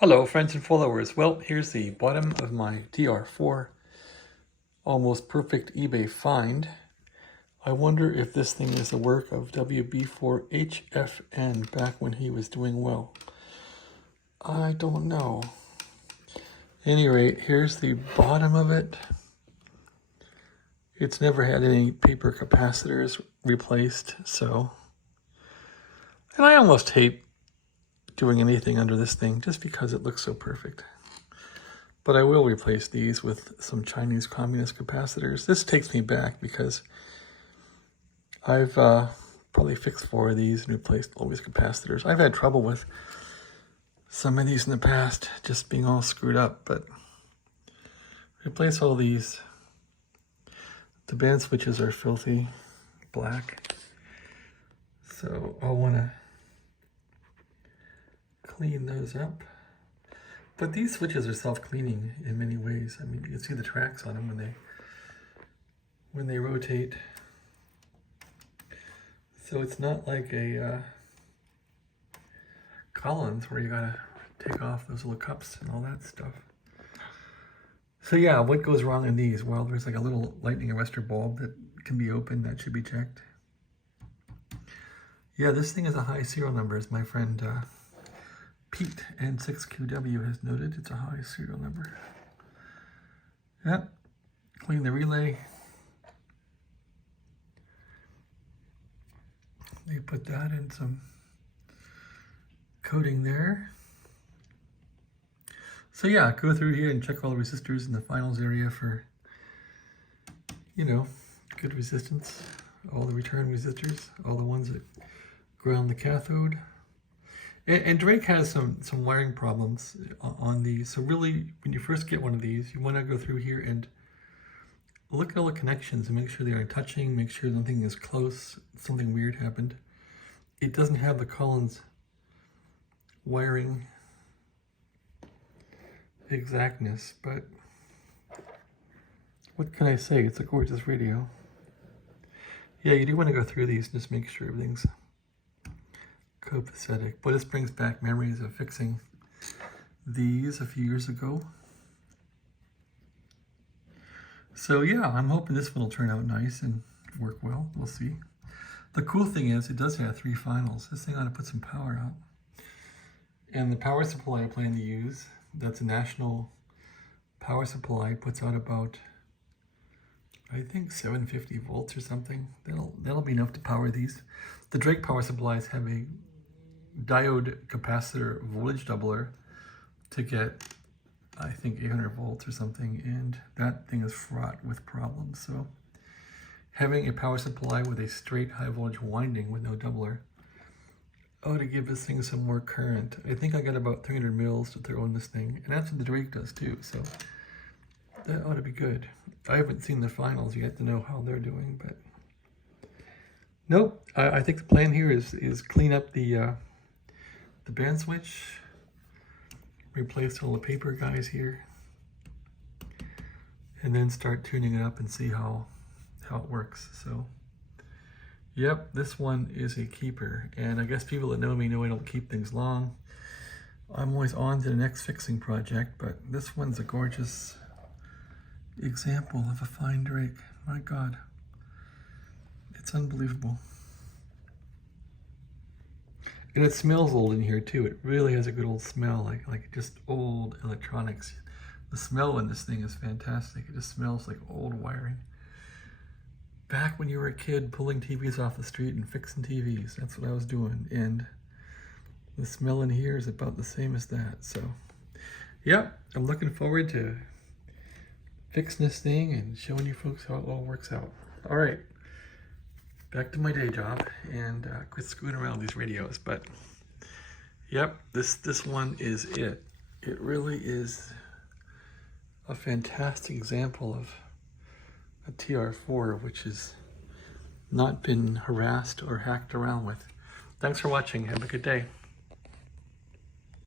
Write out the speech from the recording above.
Hello friends and followers. Well, here's the bottom of my TR4 almost perfect eBay find. I wonder if this thing is the work of WB4HFN back when he was doing well. I don't know. At any rate, here's the bottom of it. It's never had any paper capacitors replaced, so. And I almost hate doing anything under this thing just because it looks so perfect. But I will replace these with some Chinese communist capacitors. This takes me back because I've probably fixed 4 of these and replaced all these capacitors. I've had trouble with some of these in the past just being all screwed up, but replace all these. The band switches are filthy black, so I'll want to clean those up. But these switches are self-cleaning in many ways. I mean, you can see the tracks on them when they rotate. So it's not like a Collins where you gotta take off those little cups and all that stuff. So yeah, what goes wrong in these? Well, there's like a little lightning arrestor bulb that can be opened. That should be checked. Yeah, this thing has a high serial number, as my friend Pete N6QW has noted. It's a high serial number. Yep. Clean the relay. They put that in some coating there. So yeah, go through here and check all the resistors in the finals area for, you know, good resistance. All the return resistors, all the ones that ground the cathode. And Drake has some wiring problems on these. So really, when you first get one of these, you want to go through here and look at all the connections and make sure they aren't touching, make sure nothing is close, something weird happened. It doesn't have the Collins wiring exactness, but what can I say? It's a gorgeous radio. Yeah, you do want to go through these and just make sure everything's copacetic. But this brings back memories of fixing these a few years ago. So yeah, I'm hoping this one will turn out nice and work well. We'll see. The cool thing is it does have 3 finals. This thing ought to put some power out. And the power supply I plan to use, that's a national power supply, puts out about, I think, 750 volts or something. That'll be enough to power these. The Drake power supplies have a diode capacitor voltage doubler to get, I think, 800 volts or something, and that thing is fraught with problems. So having a power supply with a straight high voltage winding with no doubler ought to give this thing some more current. I think I got about 300 mils to throw in this thing, and that's what the Drake does too, so that ought to be good. I haven't seen the finals yet to know how they're doing, but nope. I think the plan here is clean up the band switch, replace all the paper guys here, and then start tuning it up and see how it works. So yep, this one is a keeper, and I guess people that know me know I don't keep things long. I'm always on to the next fixing project, but this one's a gorgeous example of a fine Drake. My God, it's unbelievable. And it smells old in here too. It really has a good old smell, like just old electronics. The smell in this thing is fantastic. It just smells like old wiring. Back when you were a kid pulling TVs off the street and fixing TVs, that's what I was doing. And the smell in here is about the same as that. So, yeah, I'm looking forward to fixing this thing and showing you folks how it all works out. All right, back to my day job and quit screwing around with these radios. But, yep, this one is it. It really is a fantastic example of a TR4, which has not been harassed or hacked around with. Thanks for watching. Have a good day.